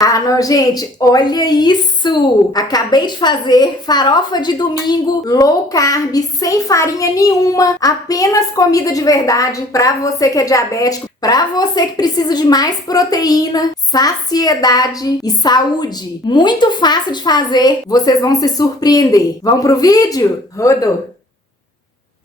Ah, não, gente, olha isso! Acabei de fazer farofa de domingo, low carb, sem farinha nenhuma, apenas comida de verdade pra você que é diabético, pra você que precisa de mais proteína, saciedade e saúde. Muito fácil de fazer, vocês vão se surpreender. Vamos pro vídeo? Rodou!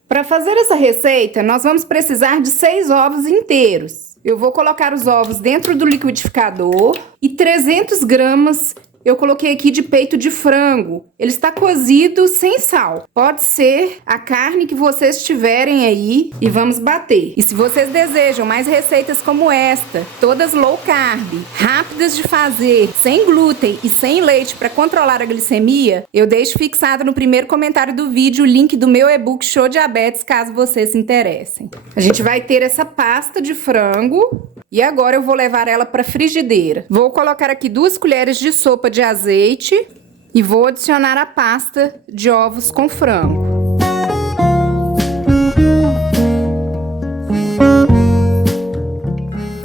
Para fazer essa receita, nós vamos precisar de 6 ovos inteiros. Eu vou colocar os ovos dentro do liquidificador e 300 gramas eu coloquei aqui de peito de frango. Ele está cozido sem sal. Pode ser a carne que vocês tiverem aí e vamos bater. E se vocês desejam mais receitas como esta, todas low carb, rápidas de fazer, sem glúten e sem leite para controlar a glicemia, eu deixo fixado no primeiro comentário do vídeo o link do meu e-book Show Diabetes, caso vocês se interessem. A gente vai ter essa pasta de frango e agora eu vou levar ela para a frigideira. Vou colocar aqui 2 colheres de sopa de azeite e vou adicionar a pasta de ovos com frango.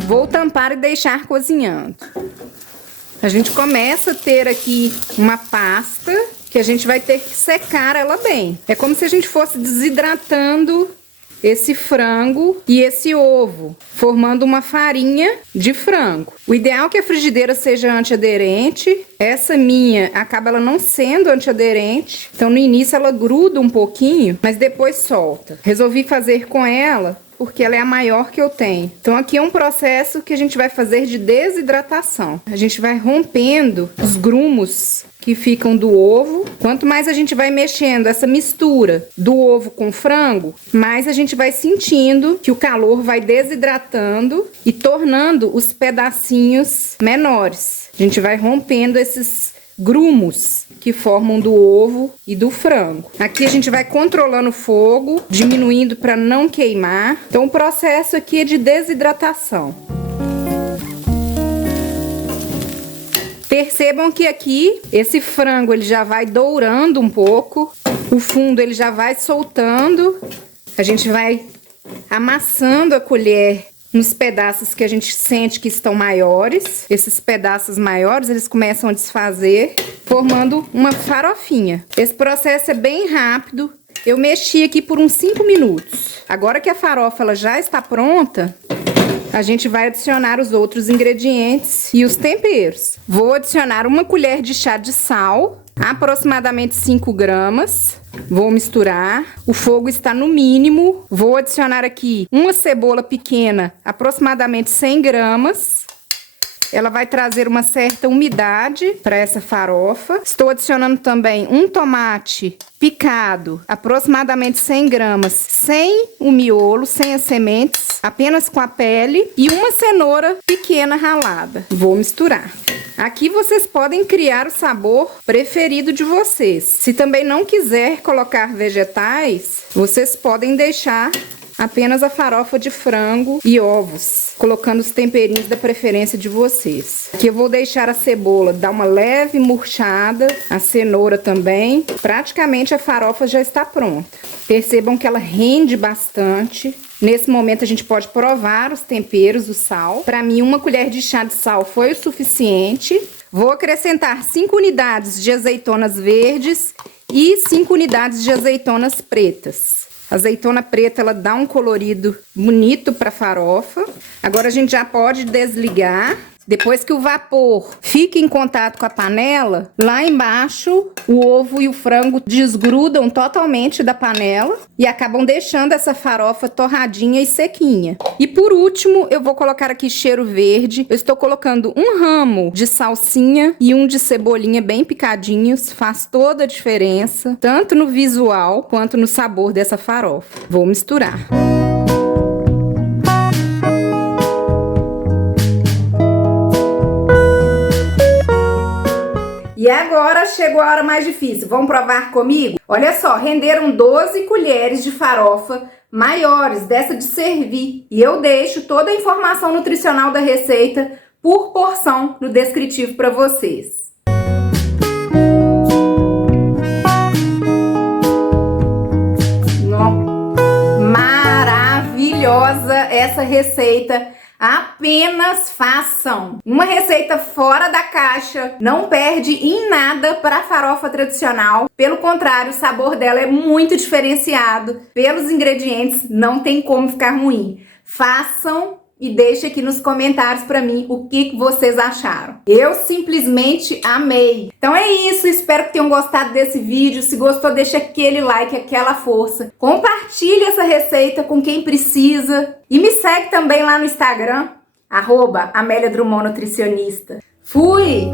Vou tampar e deixar cozinhando. A gente começa a ter aqui uma pasta que a gente vai ter que secar ela bem. É como se a gente fosse desidratando esse frango e esse ovo, formando uma farinha de frango. O ideal é que a frigideira seja antiaderente. Essa minha acaba ela não sendo antiaderente, então no início ela gruda um pouquinho, mas depois solta. Resolvi fazer com ela porque ela é a maior que eu tenho. Então aqui é um processo que a gente vai fazer de desidratação. A gente vai rompendo os grumos que ficam do ovo. Quanto mais a gente vai mexendo essa mistura do ovo com frango, mais a gente vai sentindo que o calor vai desidratando e tornando os pedacinhos menores. A gente vai rompendo esses grumos que formam do ovo e do frango. Aqui a gente vai controlando o fogo, diminuindo para não queimar. Então o processo aqui é de desidratação. Percebam que aqui esse frango ele já vai dourando um pouco, o fundo ele já vai soltando. A gente vai amassando a colher nos pedaços que a gente sente que estão maiores. Esses pedaços maiores, eles começam a desfazer, formando uma farofinha. Esse processo é bem rápido. Eu mexi aqui por uns 5 minutos. Agora que a farofa ela já está pronta, a gente vai adicionar os outros ingredientes e os temperos. Vou adicionar 1 colher de chá de sal, aproximadamente 5 gramas. Vou misturar. O fogo está no mínimo. Vou adicionar aqui uma cebola pequena, aproximadamente 100 gramas. Ela vai trazer uma certa umidade para essa farofa. Estou adicionando também um tomate picado, aproximadamente 100 gramas, sem o miolo, sem as sementes, apenas com a pele, e uma cenoura pequena ralada. Vou misturar. Aqui vocês podem criar o sabor preferido de vocês. Se também não quiser colocar vegetais, vocês podem deixar apenas a farofa de frango e ovos, colocando os temperinhos da preferência de vocês. Aqui eu vou deixar a cebola dar uma leve murchada, a cenoura também. Praticamente a farofa já está pronta. Percebam que ela rende bastante. Nesse momento a gente pode provar os temperos, o sal. Para mim 1 colher de chá de sal foi o suficiente. Vou acrescentar 5 unidades de azeitonas verdes e 5 unidades de azeitonas pretas. A azeitona preta, ela dá um colorido bonito para farofa. Agora a gente já pode desligar. Depois que o vapor fica em contato com a panela, lá embaixo o ovo e o frango desgrudam totalmente da panela e acabam deixando essa farofa torradinha e sequinha. E por último, eu vou colocar aqui cheiro verde. Eu estou colocando 1 ramo de salsinha e 1 de cebolinha bem picadinhos. Faz toda a diferença, tanto no visual quanto no sabor dessa farofa. Vou misturar. E agora chegou a hora mais difícil. Vamos provar comigo? Olha só, renderam 12 colheres de farofa maiores, dessa de servir. E eu deixo toda a informação nutricional da receita por porção no descritivo para vocês. Maravilhosa essa receita. Apenas façam. Uma receita fora da caixa, não perde em nada para a farofa tradicional. Pelo contrário, o sabor dela é muito diferenciado. Pelos ingredientes, não tem como ficar ruim. Façam e deixe aqui nos comentários para mim o que vocês acharam. Eu simplesmente amei. Então é isso, espero que tenham gostado desse vídeo. Se gostou, deixa aquele like, aquela força. Compartilhe essa receita com quem precisa. E me segue também lá no Instagram, @Amélia Drummond Nutricionista. Fui!